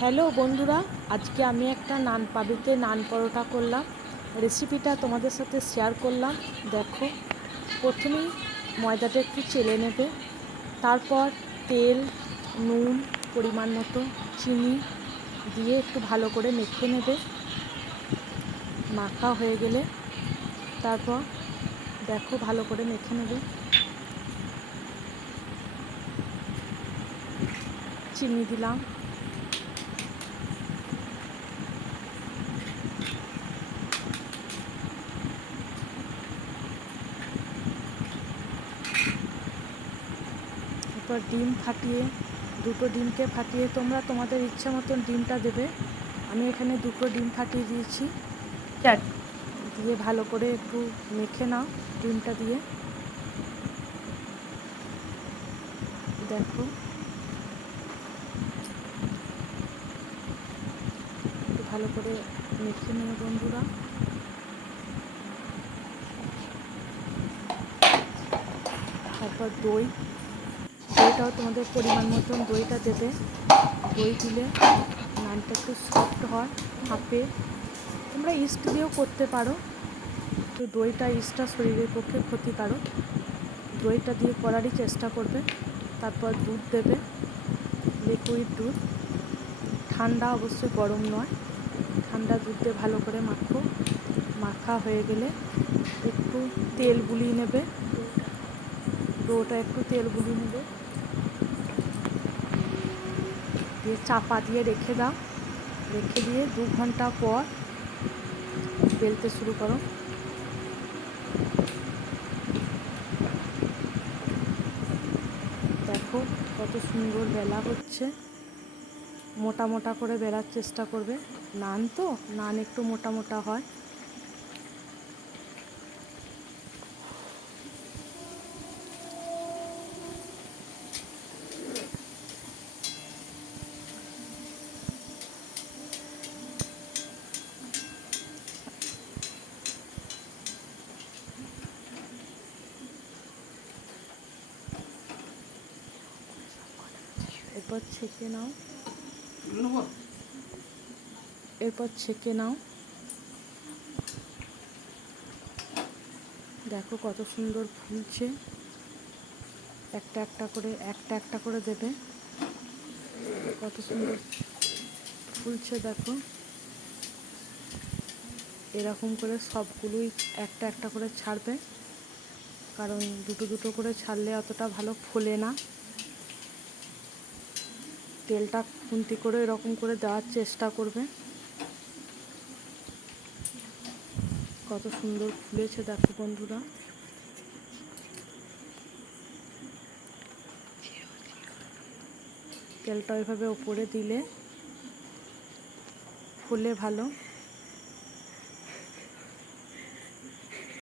Hello বন্ধুরা, আজকে আমি একটা নান পাবিতে নান পরোটা করলাম। রেসিপিটা তোমাদের সাথে শেয়ার করলাম। দেখো, প্রথমেই ময়দাটা একটু চেলে নেবে। তারপর তেল, নুন, পরিমাণ মতো চিনি দিয়ে একটু ভালো করে মেখে নেবে। মাখা হয়ে গেলে তারপর দেখো ভালো করে মেখে নেবে। চিনি দিলাম। এরপর ডিম ফাটিয়ে দুটো ডিমকে ফাটিয়ে তোমরা তোমাদের ইচ্ছা মতন ডিমটা দেবে। আমি এখানে দুটো ডিম ফাটিয়ে দিয়েছি। দিয়ে ভালো করে একটু মেখে নাও ডিমটা দিয়ে। দেখো। একটু ভালো করে মেখে নেবে বন্ধুরা। তারপর দই। দইটাও তোমাদের পরিমাণ মতন দইটা দেবে। দই দিলে নানটা একটু সফট হয় হাঁপে তোমরা ইস্ট দিয়েও করতে পারো। তো দইটা ইস্টটা শরীরের পক্ষে ক্ষতিকারক। দইটা দিয়ে করারই চেষ্টা করবে। তারপর দুধ দেবে। লিকুইড দুধ। ঠান্ডা অবশ্যই গরম নয়। ঠান্ডা দুধ দিয়ে ভালো করে মাখো। মাখা হয়ে গেলে একটু তেল বুলিয়ে নেবে। ডোটা একটু তেল বুলিয়ে নেবে। দিয়ে চাপা দিয়ে রেখে দাও। রেখে দিয়ে দু ঘণ্টা পর বেলতে শুরু করো। দেখো কত সুন্দর বেলা হচ্ছে। মোটা মোটা করে বেলার চেষ্টা করবে। নান তো? নান একটু মোটা মোটা হয়। এরপর ছেঁকে নাও। এরপর ছেঁকে নাও। দেখো কত সুন্দর ফুলছে। একটা একটা করে একটা একটা করে দেবে। কত সুন্দর ফুলছে দেখো। এরকম করে সবগুলোই একটা একটা করে ছাড়বে। কারণ দুটো দুটো করে ছাড়লে অতটা ভালো ফোলে না। তেলটা খুন্তি করে এরকম করে দেওয়ার চেষ্টা করবে। কত সুন্দর ফুলেছে দেখো বন্ধুরা। তেলটা ওইভাবে ওপরে দিলে ফুলে ভালো।